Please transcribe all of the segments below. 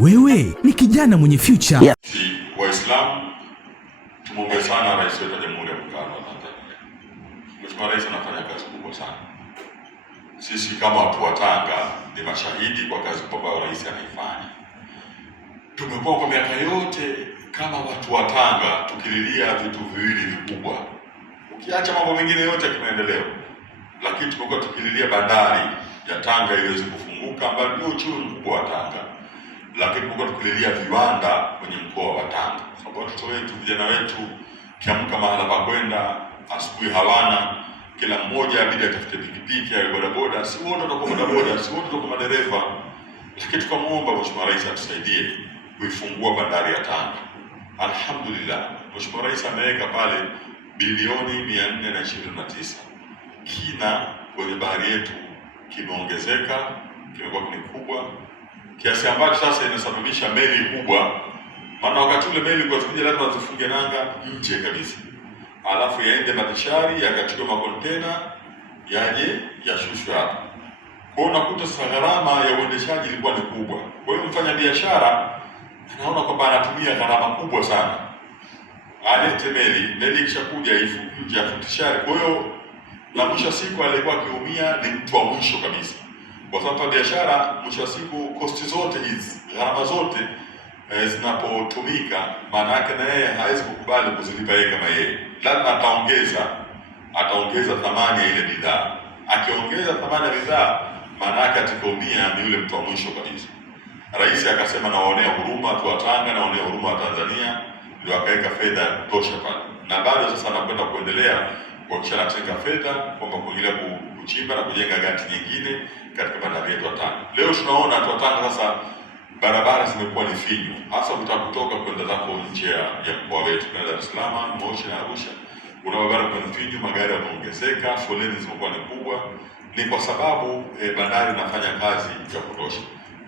Wewe ni kijana mwenye future. Waislamu tumwombe sana Rais wetu wa Jamhuri ya Muungano wa Tanzania. Mheshimiwa Rais anafanya kazi kubwa sana. Sisi kama watu wa Tanga ni mashahidi kwa kazi kubwa Rais anaifanya. Tumekuwa kwa miaka yote kama watu wa Tanga tukililia vitu viwili vikubwa. Ukiacha mambo mengine yote ya kimaendeleo, lakini tumekuwa tukililia bandari ya Tanga iweze kufunguka ambayo ndio uchumi mkubwa wa Tanga. Lakini tumekuwa tukililia viwanda kwenye mkoa wa Tanga. Sababu watoto wetu, vijana wetu kiamka mahala pa kwenda asubuhi hawana, kila mmoja abidi atafute pikipiki au bodaboda, si wote watakuwa bodaboda, si wote watakuwa madereva. Lakini tukamwomba Mheshimiwa Rais atusaidie kuifungua bandari ya Tanga. Alhamdulillah, Mheshimiwa Rais ameweka pale bilioni 429. Kina kwenye bahari yetu kimeongezeka, kimekuwa kikubwa kiasi ambacho sasa inasababisha meli kubwa. Maana wakati ule meli kwa zikuja lazima zifunge nanga nje kabisa, alafu yaende Matishari yakachukua makontena yaje yashushwe hapa. Kwa hiyo unakuta sasa gharama ya uendeshaji ilikuwa ni kubwa. Kwa hiyo mfanya biashara anaona kwamba anatumia gharama kubwa sana, alete meli kishakuja nje ya Matishari. Kwa hiyo na mwisho siku alikuwa akiumia ni mtu wa mwisho kabisa, kwa sababu biashara mwisho wa siku kosti zote hizi gharama zote zinapotumika, maana yake na yeye hawezi kukubali kuzilipa yeye kama yeye, lazima ataongeza thamani ya ile bidhaa. Akiongeza thamani ya bidhaa, maana yake atakaumia ni yule mtu wa mwisho kabisa. Rais akasema nawaonea huruma watu wa Tanga, nawaonea huruma wa Tanzania, ndio akaweka fedha ya kutosha pale, na bado sasa anakwenda kuendelea kuhakikisha anatenga fedha kwamba kuendelea kuchimba na kujenga gati nyingine katika bandari yetu ya Tanga. Leo tunaona watu wa Tanga sasa barabara zimekuwa ni finyu, hasa kutoka kwenda zako nje ya mkoa wetu kwa Dar es Salaam, Moshi na Arusha. Kuna barabara kwa finyu, magari yameongezeka, foleni zimekuwa ni kubwa. Ni kwa sababu bandari inafanya kazi ya kutosha.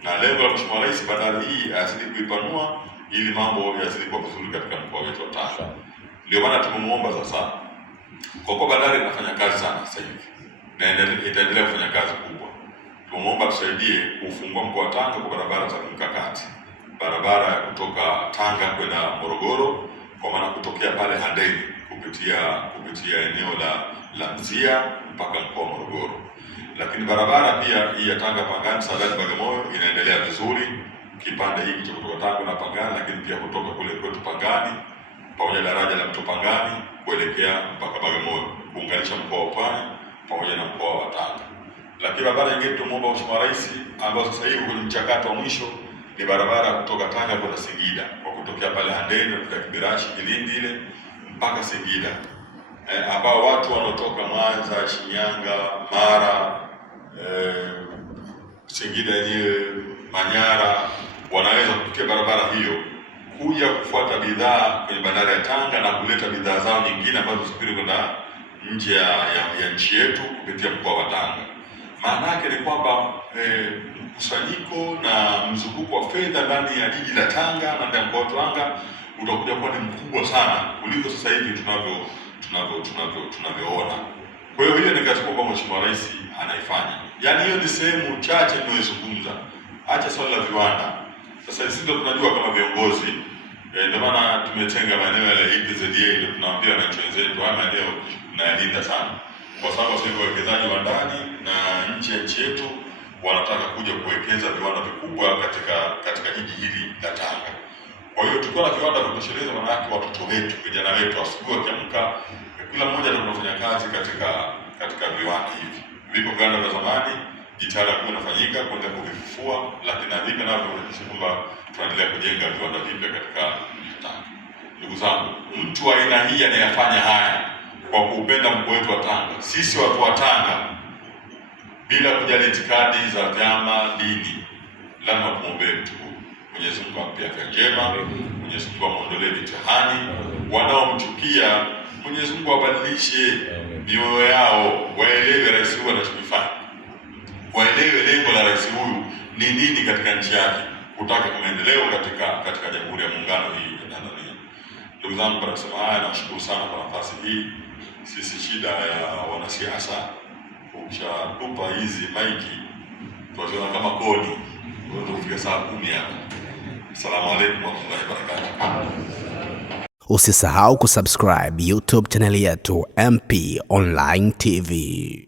Na lengo la Mheshimiwa Rais bandari hii azidi kuipanua ili mambo yazidi kuwa vizuri katika mkoa wetu wa Tanga. Ndio maana tumemuomba sasa, kwa kuwa bandari inafanya kazi sana sasa hivi na itaendelea kufanya kazi kubwa, tumemuomba tusaidie kufungua mkoa wa Tanga kwa barabara za kimkakati. Barabara ya kutoka Tanga kwenda Morogoro, kwa maana kutokea pale Handeni kupitia eneo la Mzia mpaka mkoa wa Morogoro. Lakini barabara pia hii ya Tanga Pangani Sadani Bagamoyo inaendelea vizuri, kipande hiki cha kutoka Tanga na Pangani, lakini pia kutoka kule kwetu Pangani pamoja na daraja la mto Pangani kuelekea mpaka Bagamoyo, kuunganisha mkoa wa Pwani pamoja na mkoa wa Tanga. Lakini barabara nyingine tunaomba Mheshimiwa Rais, ambayo sasa hivi kwenye mchakato wa mwisho, ni barabara kutoka Tanga kwenda Singida, kwa kutokea pale Handeni na Kibirashi Kilindi ile mpaka Singida, ambao watu wanaotoka Mwanza, Shinyanga, Mara, Singida yenyewe, Manyara wanaweza kupitia barabara hiyo kuja kufuata bidhaa kwenye bandari ya Tanga na kuleta bidhaa zao nyingine ambazo zisafiri kwenda nje ya nchi yetu kupitia mkoa wa Tanga. Maana yake ni kwamba mkusanyiko na mzunguko wa fedha ndani ya jiji la Tanga na ndani ya mkoa wa Tanga utakuja kuwa ni mkubwa sana kuliko sasa hivi tunavyoona. Kwa hiyo hiyo ni kazi kubwa Mheshimiwa Rais anaifanya. Yaani hiyo ni sehemu chache tunayozungumza. Acha swala la viwanda. Sasa sisi ndio tunajua kama viongozi, ndio maana tumetenga maeneo ya EPZA, ndio tunawaambia wananchi wenzetu haya maeneo tunayalinda sana. Kwa sababu sisi wawekezaji wa ndani na nje ya nchi yetu wanataka kuja kuwekeza viwanda vikubwa katika jiji hili la Tanga. Kwa hiyo tukiwa na viwanda vya kutosheleza, maana yake watoto wetu, vijana wetu asubuhi wakiamka, kila mmoja anafanya kazi katika viwanda hivi. Vipo viwanda vya zamani, jitihada kubwa inafanyika kwenda kuvifufua, lakini na vipi navyo kuhakikisha kwamba tunaendelea kujenga viwanda vipya katika Tanga. Ndugu zangu, mtu wa aina hii anayefanya haya kwa kuupenda mkoa wetu wa Tanga, sisi watu wa Tanga, bila kujali itikadi za vyama, dini, lazima tumuombee mtu huyu. Mwenyezi Mungu ampe afya njema, Mwenyezi Mungu amuondolee mitihani. Wanaomchukia, Mwenyezi Mungu abadilishe mioyo yao, waelewe rais huyu anachokifanya, waelewe lengo la rais huyu ni nini katika nchi yake, kutaka maendeleo katika Jamhuri ya Muungano hii ya Tanzania. Ndugu zangu, kwa kusema haya nashukuru sana kwa nafasi hii. Sisi shida ya wanasiasa, ukishatupa hizi maiki tunaziona kama kodi, ndio kufika saa 10 hapa. Assalamu alaykum wa rahmatullahi wa barakatuh. Usisahau kusubscribe YouTube channel yetu MP Online TV.